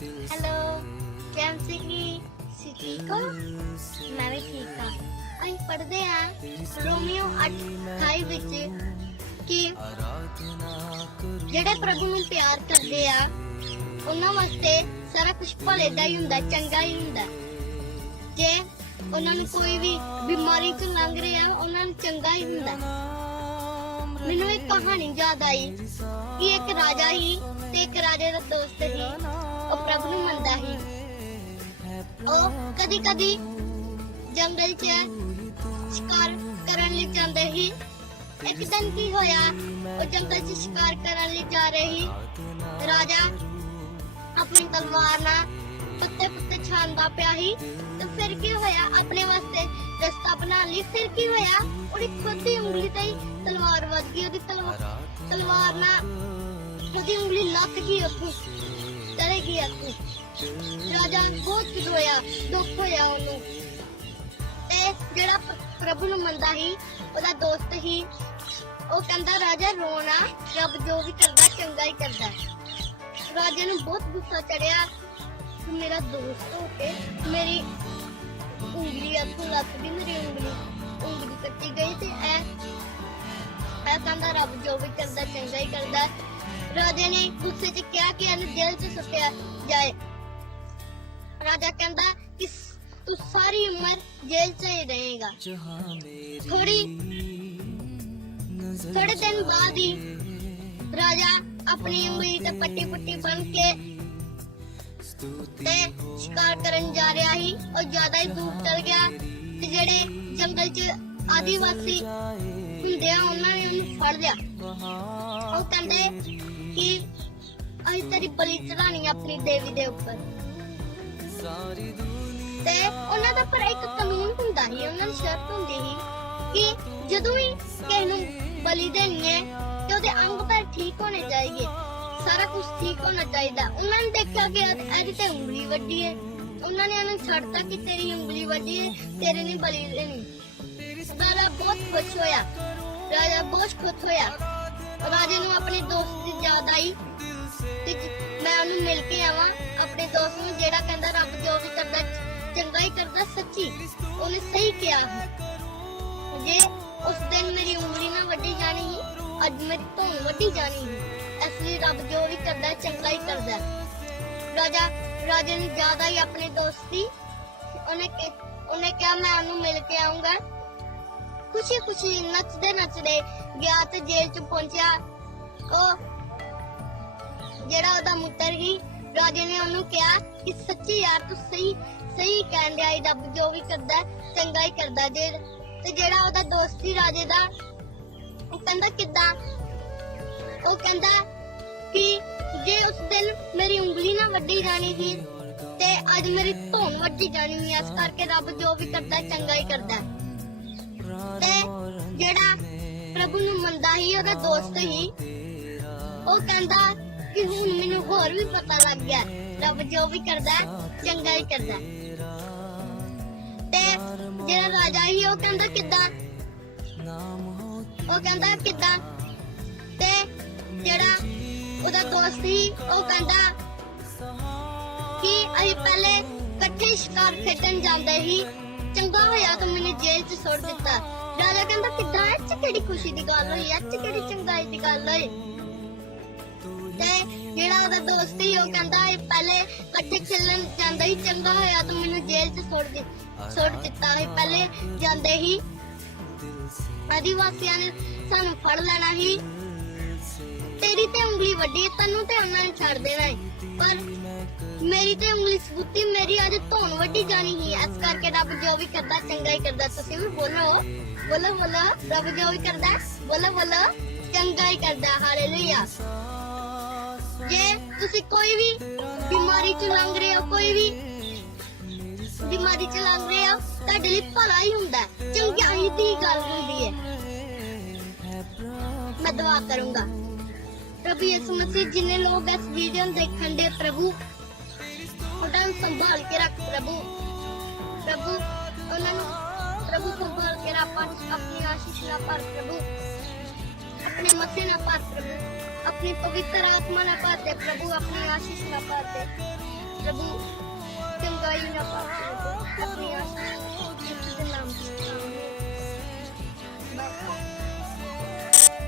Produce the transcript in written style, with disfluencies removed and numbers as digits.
Hello jam सी ठीक हो? मैं भी ठीक हाँ। ਅਸੀਂ ਪੜ੍ਹਦੇ ਹਾਂ ਰੋਮੀਓ 8:28 ਵਿੱਚ ਕਿ ਜਿਹੜੇ ਪ੍ਰਭੂ ਨੂੰ ਪਿਆਰ ਕਰਦੇ ਆ ਉਹਨਾਂ ਵਾਸਤੇ ਸਾਰਾ ਕੁਝ ਭਲੇ ਦਾ ਹੀ ਹੁੰਦਾ, ਚੰਗਾ ਹੀ ਹੁੰਦਾ। ਜੇ ਉਹਨਾਂ ਨੂੰ ਕੋਈ ਵੀ ਬਿਮਾਰੀ ਤੋਂ ਲੰਘ ਰਿਹਾ ਉਹਨਾਂ ਨੂੰ ਚੰਗਾ ਹੀ ਹੁੰਦਾ। ਮੈਨੂੰ ਇੱਕ ਕਹਾਣੀ ਯਾਦ ਆਈ ਕਿ ਇੱਕ ਰਾਜਾ ਹੀ ਤੇ ਇੱਕ ਰਾਜੇ ਦਾ ਦੋਸਤ ਸੀ। ਉਹ ਪ੍ਰਭੂ ਨੂੰ ਮੰਨਦਾ ਸੀ। ਉਹ ਕਦੀ-ਕਦੀ ਜੰਗਲ 'ਚ शिकार करन ले जांदे ही। एक दिन की होया वो जंगल च शिकार करन ले जा रहे ही। राजा अपनी तलवार ना कुत्ते कुत्ते छानदा पिया ही। तो फिर की होया अपने वास्ते रास्ता बना ली। फिर की होया ओदी खुद दी उंगली ते तलवार वज गई। ओदी तलवार ना ओदी उंगली लग गई, अखू चले गई अखू। राजा बहुत रोया, दुख होया ओनू। ते जेड़ा प्रभु ਨੂੰ ਮੰਨਦਾ ਸੀ ਉਹਦਾ ਦੋਸਤ ਸੀ, ਉਹ ਕਹਿੰਦਾ ਰਾਜਾ ਰੋਣਾ, ਰੱਬ ਜੋ ਵੀ ਕਰਦਾ ਚੰਗਾ ਹੀ ਕਰਦਾ। ਰਾਜੇ ਨੂੰ ਬਹੁਤ ਗੁੱਸਾ ਚੜਿਆ ਕਿ ਮੇਰਾ ਦੋਸਤ ਹੋ ਕੇ ਮੇਰੀ ਉਂਗਲੀ ਅੱਖੋਂ ਲੱਗ ਗਈ, ਮੇਰੀ ਉਂਗਲੀ ਕੱਟੀ ਗਈ ਤੇ ਇਹ ਕਹਿੰਦਾ ਰੱਬ ਜੋ ਵੀ ਕਰਦਾ ਚੰਗਾ ਹੀ ਕਰਦਾ। ਰਾਜੇ ਨੇ ਗੁੱਸੇ 'ਚ ਕਿਹਾ ਕਿ ਇਹਨੂੰ ਜੇਲ੍ਹ 'ਚ ਸੁੱਟਿਆ ਜਾਏ। ਰਾਜਾ ਕਹਿੰਦਾ ਕਿ तू सारी उम्र जेल से ही रहेगा। थोड़े दिन बाद ही राजा अपनी उंगली ते पट्टी बन के शिकार करन जा रहा ही और ज्यादा ही दूर चल गया। ते जेड़े जंगल च आदिवासी हुंदे आ उन्हां ने उन्हें फड़ लिया। ਉਹ ਕਹਿੰਦੇ कि ਅਸੀਂ तेरी बलि चढ़ानी अपनी देवी दे ऊपर। ਤੇ ਉਹਨਾਂ ਦਾ ਪਰ ਇੱਕ ਕਾਨੂੰਨ ਹੁੰਦਾ ਸੀ, ਉਹਨਾਂ ਦੀ ਸ਼ਰਤ ਹੁੰਦੀ ਸੀ ਕਿ ਜਦੋਂ ਵੀ ਕਿਸੇ ਨੂੰ ਬਲੀ ਦੇਣੀ ਹੈ ਤੇ ਉਹਦੇ ਅੰਗ ਪੈਰ ਠੀਕ ਹੋਣੇ ਚਾਹੀਦੇ, ਸਾਰਾ ਕੁਝ ਠੀਕ ਹੋਣਾ ਚਾਹੀਦਾ। ਉਹਨਾਂ ਨੇ ਦੇਖਿਆ ਕਿ ਇਹਦੀ ਤੇ ਉਂਗਲੀ ਵੱਡੀ ਹੈ, ਉਹਨਾਂ ਨੇ ਉਹਨੂੰ ਛੱਡਤਾ ਕਿ ਤੇਰੀ ਉਂਗਲੀ ਵੱਡੀ ਹੈ, ਤੇਰੇ ਨੇ ਬਲੀ ਦੇਣੀ। ਰਾਜਾ ਬਹੁਤ ਖੁਸ਼ ਹੋਇਆ। ਰਾਜੇ ਨੂੰ ਆਪਣੇ ਦੋਸਤ ਦੀ ਯਾਦ ਆਈ ਤੇ ਮੈਂ ਉਹਨੂੰ ਮਿਲ ਕੇ ਆਵਾਂ, ਆਪਣੇ ਦੋਸਤ ਨੂੰ ਜਿਹੜਾ ਕਹਿੰਦਾ ਰੱਬ ਜੋ ਵੀ ਕਰਦਾ ਚੰਗਾ ਹੀ ਕਰਦਾ। ਸੱਚੀ ਉਹਨੇ ਸਹੀ ਕਿਹਾ। ਜੇ ਉਸ ਦਿਨ ਮੇਰੀ ਉਂਗਲੀ ਨਾ ਵੱਢੀ ਜਾਣੀ ਸੀ, ਅੱਜ ਮੇਰੀ ਧੌਣ ਵੱਢੀ ਜਾਣੀ ਸੀ। ਇਸ ਲਈ ਰੱਬ ਜੋ ਵੀ ਕਰਦਾ ਚੰਗਾ ਹੀ ਕਰਦਾ। ਰਾਜੇ ਨੂੰ ਜ਼ਿਆਦਾ ਹੀ ਆਪਣੇ ਦੋਸਤ ਦੀ ਉਹਨੇ ਕਿਹਾ ਮੈਂ ਉਹਨੂੰ ਮਿਲ ਕੇ ਆਉਂਗਾ। ਖੁਸ਼ੀ ਨੱਚਦੇ ਗਿਆ ਤੇ ਜੇਲ੍ਹ 'ਚ ਪਹੁੰਚਿਆ। ਉਹ ਜਿਹੜਾ ਉਹਦਾ ਮਿੱਤਰ ਸੀ, ਰਾਜੇ ਨੇ ਉਹਨੂੰ ਕਿਹਾ ਕਿ ਸੱਚੀ ਯਾਰ ਤੂੰ ਸਹੀ ਕਹਿਣ ਡਿਆ, ਰੱਬ ਜੋ ਵੀ ਕਰਦਾ ਚੰਗਾ ਹੀ ਕਰਦਾ। ਤੇ ਜਿਹੜਾ ਉਹਦਾ ਦੋਸਤ ਸੀ ਰਾਜੇ ਦਾ, ਉਹ ਕਹਿੰਦਾ ਕਿੱਦਾਂ? ਉਹ ਕਹਿੰਦਾ ਕਿ ਜੇ ਉਸ ਦਿਨ ਮੇਰੀ ਉਂਗਲੀ ਨਾ ਵੱਢੀ ਜਾਣੀ ਸੀ ਤੇ ਅੱਜ ਮੇਰੀ ਧੌਣ ਵੱਢੀ ਜਾਣੀ ਸੀ। ਇਸ ਕਰਕੇ ਰੱਬ ਜੋ ਵੀ ਕਰਦਾ ਚੰਗਾ ਹੀ ਕਰਦਾ। ਤੇ ਜਿਹੜਾ ਪ੍ਰਭੂ ਨੂੰ ਮੰਨਦਾ ਸੀ, ਉਹਦਾ ਦੋਸਤ ਸੀ, ਉਹ ਕਹਿੰਦਾ ਕਿ ਹੁਣ ਮੈਨੂੰ ਹੋਰ ਵੀ ਪਤਾ ਲੱਗ ਗਿਆ ਰੱਬ ਜੋ ਵੀ ਕਰਦਾ ਚੰਗਾ ਹੀ ਕਰਦਾ। ਤੇ ਜਿਹੜਾ ਰਾਜਾ ਸੀ ਉਹ ਕਹਿੰਦਾ ਕਿੱਦਾਂ? ਤੇ ਜਿਹੜਾ ਉਹਦਾ ਦੋਸਤ ਸੀ ਉਹ ਕਹਿੰਦਾ ਕਿ ਅਸੀਂ ਪਹਿਲੇ ਇਕੱਠੇ ਸ਼ਿਕਾਰ ਖੇਡਣ ਜਾਂਦੇ ਸੀ, ਚੰਗਾ ਹੋਇਆ ਤੂੰ ਮੈਨੂੰ ਜੇਲ੍ਹ 'ਚ ਸੁੱਟ ਦਿੱਤਾ। ਰਾਜਾ ਕਹਿੰਦਾ ਕਿੱਦਾਂ? ਇਹ 'ਚ ਕਿਹੜੀ ਖੁਸ਼ੀ ਦੀ ਗੱਲ ਹੋਈ, ਇਹ 'ਚ ਕਿਹੜੀ ਚੰਗਾਈ ਦੀ ਗੱਲ ਹੋਈ? ਤੇ ਜਿਹੜਾ ਉਹਦਾ ਦੋਸਤ ਸੀ ਉਹ ਕਹਿੰਦਾ ਪਹਿਲੇ ਇਕੱਠੇ ਖੇਲਣ ਜਾਂਦੇ ਸੀ, ਚੰਗਾ ਹੋਇਆ ਤੂੰ ਮੈਨੂੰ ਜੇਲ੍ਹ 'ਚ ਸੁੱਟ ਦਿੱਤਾ। ਅਸੀਂ ਪਹਿਲੇ ਜਾਂਦੇ ਸੀ, ਆਦੀਵਾਸੀਆਂ ਨੇ ਸਾਨੂੰ ਫੜ ਲੈਣਾ ਸੀ, ਤੇਰੀ ਤੇ ਉਂਗਲੀ ਵੱਡੀ, ਤੈਨੂੰ ਤੇ ਉਹਨਾਂ ਨੇ ਛੱਡ ਦੇਣਾ ਹੈ, ਪਰ ਮੇਰੀ ਤੇ ਉਂਗਲੀ ਸਬੂਤੀ, ਮੇਰੀ ਅੱਜ ਧੌਣ ਵੱਢੀ ਜਾਣੀ ਸੀ। ਇਸ ਕਰਕੇ ਰੱਬ ਜੋ ਵੀ ਕਰਦਾ ਚੰਗਾ ਹੀ ਕਰਦਾ। ਤੁਸੀਂ ਵੀ ਬੋਲੋ ਰੱਬ ਜੋ ਵੀ ਕਰਦਾ ਬੋਲੋ ਚੰਗਾ ਹੀ ਕਰਦਾ। ਹਾਲੇਲੂਇਆ। ਜੇ ਤੁਸੀਂ ਕੋਈ ਵੀ ਬਿਮਾਰੀ 'ਚ ਲੰਘ ਰਹੇ ਹੋ, ਤੁਹਾਡੇ ਲਈ ਭਲਾ ਹੀ ਹੁੰਦਾ, ਚੰਗਿਆਈ ਦੀ ਗੱਲ ਹੁੰਦੀ ਹੈ। ਮੈਂ ਦੁਆ ਕਰੂੰਗਾ। ਪ੍ਰਭੂ ਯਿਸੂ ਮਸੀਹ ਜਿੰਨੇ ਲੋਕ ਇਸ ਵੀਡੀਓ ਨੂੰ ਦੇਖਣ ਦੇ, ਪ੍ਰਭੂ ਉਹਨਾਂ ਨੂੰ ਸੰਭਾਲ ਕੇ ਰੱਖ। ਪ੍ਰਭੂ ਉਹਨਾਂ ਨੂੰ ਸੰਭਾਲ ਕੇ ਰੱਖ। ਆਪਣੀ ਆਸ਼ੀਸ਼ ਨਾਲ ਭਰ ਪ੍ਰਭੂ, अपने मसीह न पार प्रभु, अपनी पवित्र आत्मा न पाते प्रभु, अपनी आशीष न पाते। ਪ੍ਰਭੂ ਚੰਗਾਈ ਨਾ ਪਾਵੇ ਆਪਣੀ ਆਸ